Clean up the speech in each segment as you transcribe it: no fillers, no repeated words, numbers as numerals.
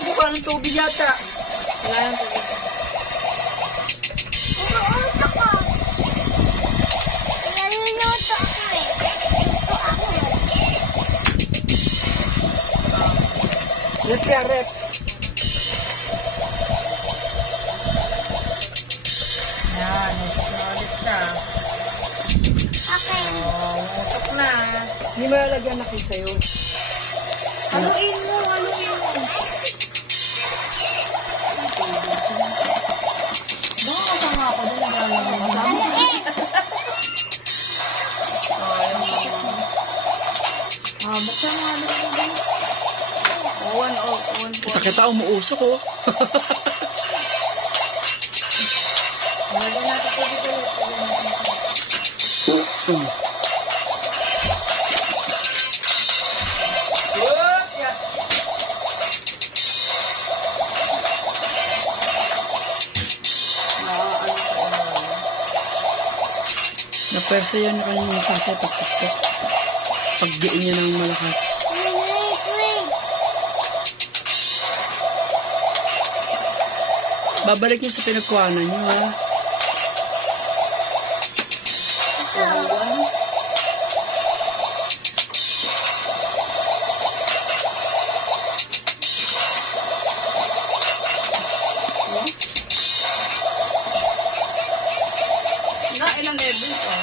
suka ng tubig yata. Wala nang tubig. Umuuso ko. Naluluto ako eh. Luto ako. Rep yan, rep. Yan, usok na ulit siya. Okay. Oh, usok na. Hindi malalagyan na kayo sa'yo. Haluin mo, haluin mo. Baka kasama ako doon, naglalaro kasama. Buksan mo, haluin mo. One po. Kita-kita umuusok oh. Lagyan natin tubig ulit. Napersa yan na kanyang sasay pagpukpok. Pagdiin niya ng malakas. Wait. Babalik niyo sa pinagkuhanan niyo ha. Ilang level ka?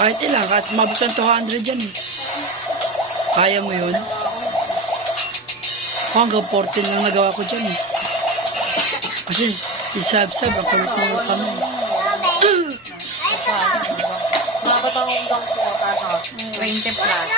Kahit ilang, kahit mabot ng 200 yan eh. Kaya mo yun? Ako hanggang 14 lang nagawa ko dyan eh. Kasi isab-sab, ang kulit ng kami. Ay, ito. Mga katangong lang po, 20 plus.